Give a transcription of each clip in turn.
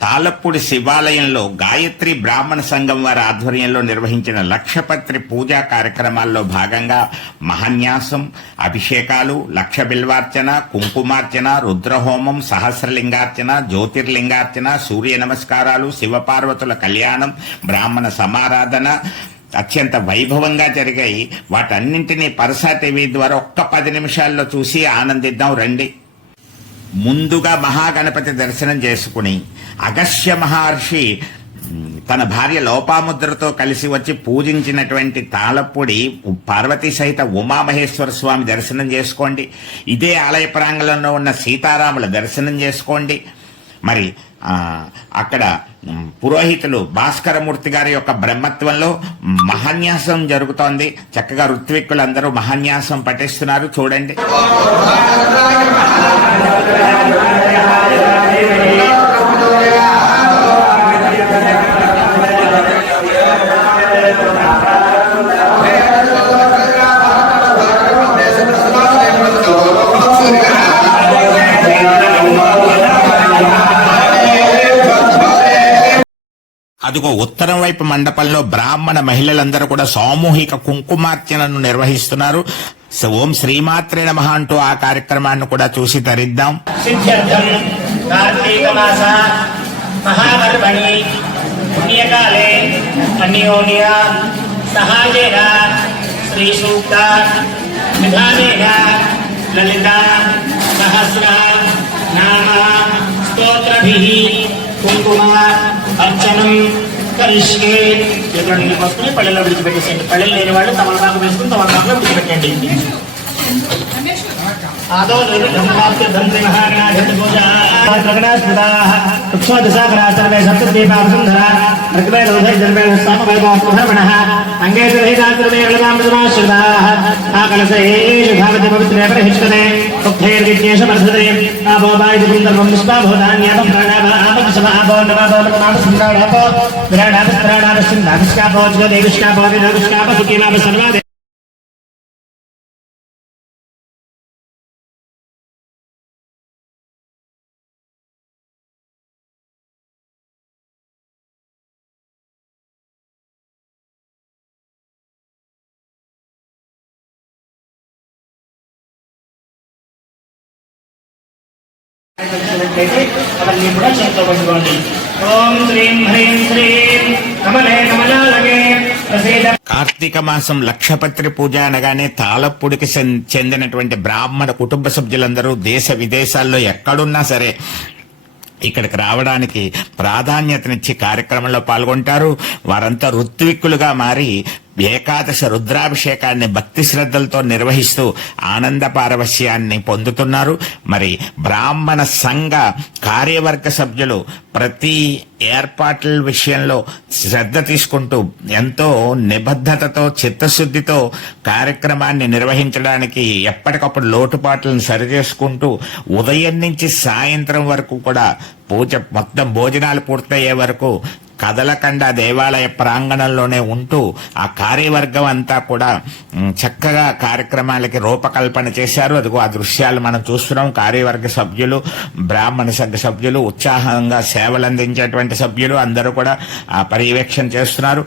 తాళప్పూడి శివాలయంలో గాయత్రి బ్రాహ్మణ సంఘం వారి ఆధ్వర్యంలో నిర్వహించిన లక్షపత్రి పూజా కార్యక్రమాల్లో భాగంగా మహాన్యాసం అభిషేకాలు లక్ష బిల్వార్చన కుంకుమార్చన రుద్రహోమం సహస్రలింగార్చన జ్యోతిర్లింగార్చన సూర్య నమస్కారాలు శివపార్వతుల కళ్యాణం బ్రాహ్మణ సమారాధన అత్యంత వైభవంగా జరిగాయి. వాటన్నింటినీ పరసా టీవీ ద్వారా ఒక్క పది నిమిషాల్లో చూసి ఆనందిద్దాం. రండి. ముందుగా మహాగణపతి దర్శనం చేసుకుని అగస్య మహర్షి తన భార్య లోపాముద్రతో కలిసి వచ్చి పూజించినటువంటి తాళపూడి పార్వతీ సహిత ఉమామహేశ్వర స్వామి దర్శనం చేసుకోండి. ఇదే ఆలయ ప్రాంగణంలో ఉన్న సీతారాముల దర్శనం చేసుకోండి. మరి అక్కడ పురోహితులు భాస్కరమూర్తి గారి యొక్క బ్రహ్మత్వంలో మహాన్యాసం జరుగుతోంది. చక్కగా ఋత్విక్కులందరూ మహాన్యాసం పఠిస్తున్నారు. చూడండి. అదిగో ఉత్తరం వైపు మండపంలో బ్రాహ్మణ మహిళలందరూ కూడా సామూహిక కుంకుమార్చనను నిర్వహిస్తున్నారు. ఓం శ్రీమాత్రే నమ అంటూ ఆ కార్యక్రమాన్ని కూడా చూసి తరిద్దాం. సిద్ధ్యర్థం కార్తీకమాస మహాపర్వణి పుణ్యకాలే అన్యోన్య సహాయేన విధానేన లలిత సహస్ర నామ స్తోత్రభిః కుంకుమ అర్చనం కరిష్యే ఇక్కడ నీళ్ళు వస్తుంది పళ్ళెల్లో విడిచిపెట్టేసేయండి పళ్ళెలు లేని వాళ్ళు తమలపాకు వేసుకుని తమలపాకులో విడిచిపెట్టండి आदौ निर्ब्रह्माप्तिर्धन्त्रि महागणाधिपतिपूजा प्रगणास्मृताः उक्ष्मदशाकरा सर्वे सप्तद्वीपावसुन्धरा ऋग्वेदोधैर्जर्वेण सामवैवास्मधर्मणः अङ्गे सर्वैतान्तर्वेणमामृतमाश्रिताः आकलशेषु भावति पवित्रे परिहिष्टते उक्थैर्विज्ञेशमर्धते आपो वायुपुन्दर्वं निष्पाभूतान्यापं प्राणापः ृणाभ सिंधाभिष्का भोज देविष्का అవన్నీ కూడా చేతిలో పట్టుకోండి ఓం శ్రీం హ్రీం శ్రీం కమలే కమలాలగే కార్తీక మాసం లక్షపత్రి పూజ అనగానే తాళప్పుడికి చెందినటువంటి బ్రాహ్మణ కుటుంబ సభ్యులందరూ దేశ విదేశాల్లో ఎక్కడున్నా సరే ఇక్కడికి రావడానికి ప్రాధాన్యతనిచ్చి కార్యక్రమంలో పాల్గొంటారు. వారంతా ఋత్విక్కులుగా మారి ఏకాదశ రుద్రాభిషేకాన్ని భక్తి శ్రద్ధలతో నిర్వహిస్తూ ఆనంద పారవశ్యాన్ని పొందుతున్నారు. మరి బ్రాహ్మణ సంఘ కార్యవర్గ సభ్యులు ప్రతి ఏర్పాట్ల విషయంలో శ్రద్ధ తీసుకుంటూ ఎంతో నిబద్ధతతో చిత్తశుద్ధితో కార్యక్రమాన్ని నిర్వహించడానికి ఎప్పటికప్పుడు లోటుపాట్లను సరిచేసుకుంటూ ఉదయం నుంచి సాయంత్రం వరకు కూడా పూజ మొత్తం భోజనాలు పూర్తయ్యే వరకు కదలకండ దేవాలయ ప్రాంగణంలోనే ఉంటూ ఆ కార్యవర్గం అంతా కూడా చక్కగా కార్యక్రమాలకి రూపకల్పన చేశారు. అదిగో ఆ దృశ్యాలు మనం చూస్తున్నాం. కార్యవర్గ సభ్యులు బ్రాహ్మణ సంఘ సభ్యులు ఉత్సాహంగా సేవలు అందించేటువంటి సభ్యులు అందరూ కూడా ఆ పర్యవేక్షణ చేస్తున్నారు.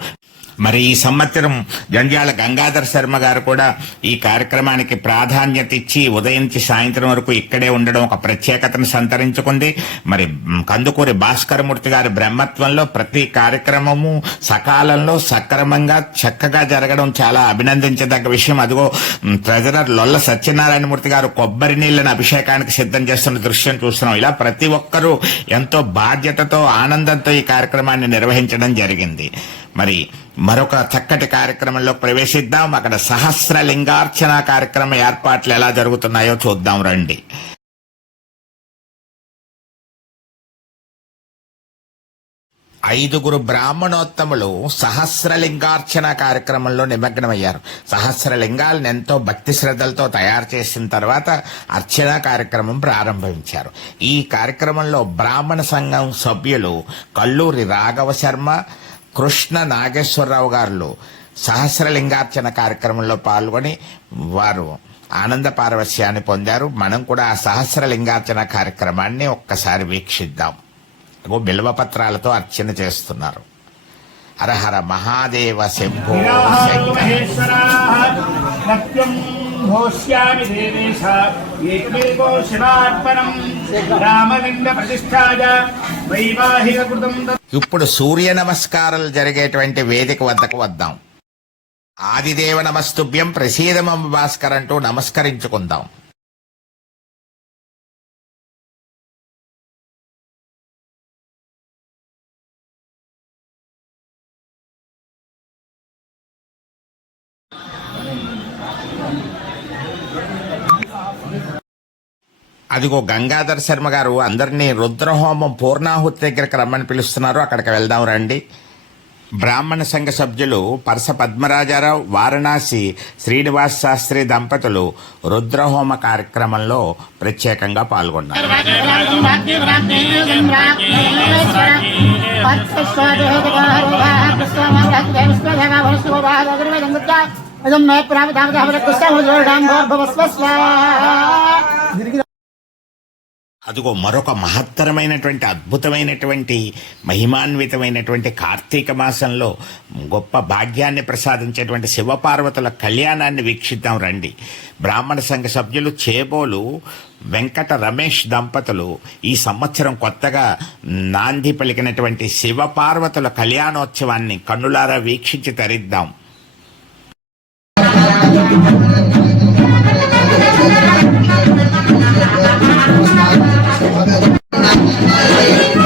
మరి ఈ సంవత్సరం జంజాల గంగాధర్ శర్మ గారు కూడా ఈ కార్యక్రమానికి ప్రాధాన్యత ఇచ్చి ఉదయం నుంచి సాయంత్రం వరకు ఇక్కడే ఉండడం ఒక ప్రత్యేకతను సంతరించుకుంది. మరి కందుకూరి భాస్కరమూర్తి గారి బ్రహ్మత్వంలో ప్రతి కార్యక్రమము సకాలంలో సక్రమంగా చక్కగా జరగడం చాలా అభినందించదగ్గ విషయం. అదిగో ట్రెజరర్ లొల్ల సత్యనారాయణమూర్తి గారు కొబ్బరి నీళ్ళను అభిషేకానికి సిద్ధం చేస్తున్న దృశ్యం చూస్తున్నాం. ఇలా ప్రతి ఒక్కరూ ఎంతో బాధ్యతతో ఆనందంతో ఈ కార్యక్రమాన్ని నిర్వహించడం జరిగింది. మరి మరొక చక్కటి కార్యక్రమంలో ప్రవేశిద్దాం. అక్కడ సహస్ర లింగార్చన కార్యక్రమ ఏర్పాట్లు ఎలా జరుగుతున్నాయో చూద్దాం రండి. ఐదుగురు బ్రాహ్మణోత్తములు సహస్రలింగార్చన కార్యక్రమంలో నిమగ్నమయ్యారు. సహస్రలింగాలను ఎంతో భక్తి శ్రద్ధలతో తయారు చేసిన తర్వాత అర్చన కార్యక్రమం ప్రారంభించారు. ఈ కార్యక్రమంలో బ్రాహ్మణ సంఘం సభ్యులు కల్లూరి రాఘవ శర్మ కృష్ణ నాగేశ్వరరావు గారు సహస్రలింగార్చన కార్యక్రమంలో పాల్గొని వారు ఆనంద పారవశ్యాన్ని పొందారు. మనం కూడా ఆ సహస్రలింగార్చన కార్యక్రమాన్ని ఒక్కసారి వీక్షిద్దాం. బిల్వ పత్రాలతో అర్చన చేస్తున్నారు. హరహర మహాదేవ శంభో భోష్యామి దేవేశ ఏకమేకో రామలింగ ప్రతిష్టాయ. వైవాహిక కృతం ఇప్పుడు సూర్య నమస్కారాలు జరిగేటువంటి వేదిక వద్దకు వద్దాం. ఆదిదేవ నమస్తుభ్యం ప్రసీదమం భాస్కర్ అంటూ నమస్కరించుకుందాం. అదిగో గంగాధర్ శర్మ గారు అందరినీ రుద్రహోమం పూర్ణాహుతి దగ్గరికి రమ్మని పిలుస్తున్నారు. అక్కడికి వెళ్దాం రండి. బ్రాహ్మణ సంఘ సభ్యులు పరస పద్మరాజారావు వారణాసి శ్రీనివాస్ శాస్త్రి దంపతులు రుద్రహోమ కార్యక్రమంలో ప్రత్యేకంగా పాల్గొన్నారు. అదిగో మరొక మహత్తరమైనటువంటి అద్భుతమైనటువంటి మహిమాన్వితమైనటువంటి కార్తీక మాసంలో గొప్ప భాగ్యాన్ని ప్రసాదించేటువంటి శివపార్వతుల కళ్యాణాన్ని వీక్షిద్దాం రండి. బ్రాహ్మణ సంఘ సభ్యులు చేబోలు వెంకట రమేష్ దంపతులు ఈ సంవత్సరం కొత్తగా నాంది పలికినటువంటి శివపార్వతుల కళ్యాణోత్సవాన్ని కన్నులారా వీక్షించి తరిద్దాం. Thank you.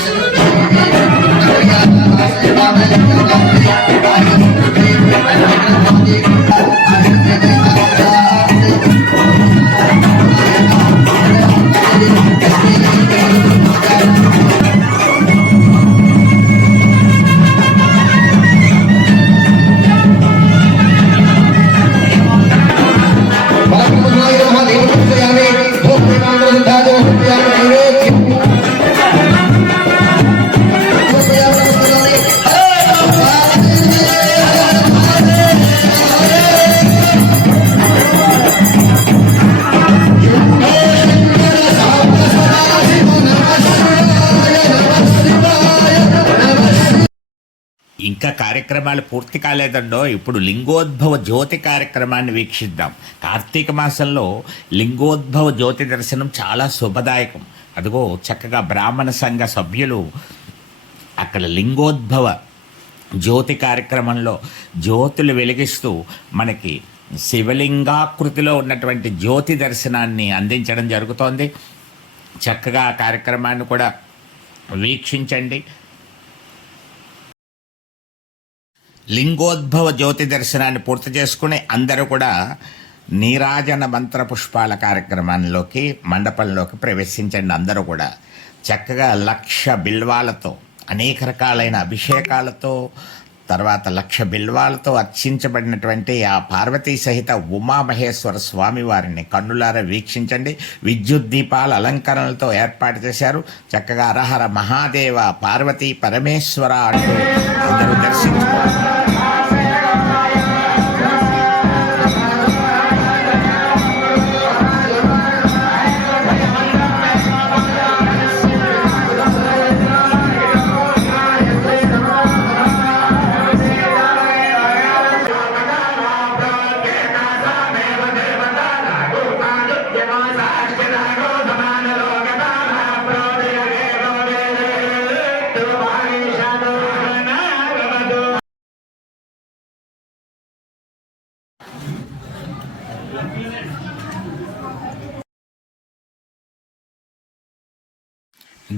Thank you. ఇంకా కార్యక్రమాలు పూర్తి కాలేదండో ఇప్పుడు లింగోద్భవ జ్యోతి కార్యక్రమాన్ని వీక్షిద్దాం. కార్తీక మాసంలో లింగోద్భవ జ్యోతి దర్శనం చాలా శుభదాయకం. అదిగో చక్కగా బ్రాహ్మణ సంఘ సభ్యులు అక్కడ లింగోద్భవ జ్యోతి కార్యక్రమంలో జ్యోతులు వెలిగిస్తూ మనకి శివలింగాకృతిలో ఉన్నటువంటి జ్యోతి దర్శనాన్ని అందించడం జరుగుతోంది. చక్కగా ఆ కార్యక్రమాన్ని కూడా వీక్షించండి. లింగోద్భవ జ్యోతి దర్శనాన్ని పూర్తి చేసుకుని అందరూ కూడా నీరాజన మంత్ర పుష్పాల కార్యక్రమంలోకి మండపంలోకి ప్రవేశించండి అందరూ కూడా. చక్కగా లక్ష బిల్వాలతో అనేక రకాలైన అభిషేకాలతో తర్వాత లక్ష బిల్వాలతో అర్చించబడినటువంటి ఆ పార్వతీ సహిత ఉమామహేశ్వర స్వామి వారిని కన్నులారా వీక్షించండి. విద్యుత్ దీపాల అలంకరణలతో ఏర్పాటు చేశారు. చక్కగా అరహర మహాదేవ పార్వతీ పరమేశ్వర అంటూ అందరూ దర్శించుకోవాలి.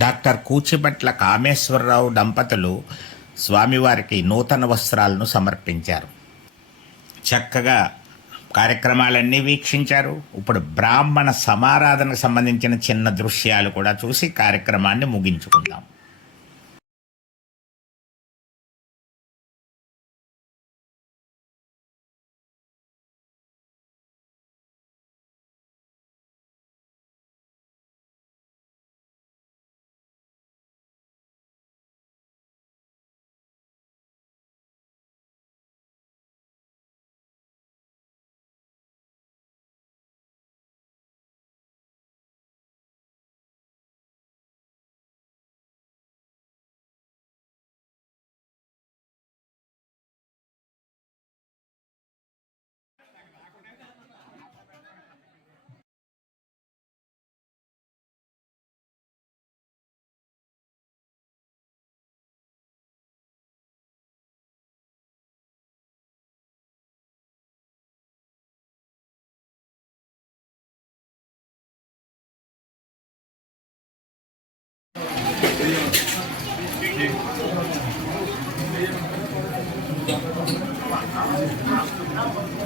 డాక్టర్ కూచిభట్ల కామేశ్వరరావు దంపతులు స్వామివారికి నూతన వస్త్రాలను సమర్పించారు. చక్కగా కార్యక్రమాలన్నీ వీక్షించారు. ఇప్పుడు బ్రాహ్మణ సమారాధనకు సంబంధించిన చిన్న దృశ్యాలు కూడా చూసి కార్యక్రమాన్ని ముగించుకుందాం. Thank you.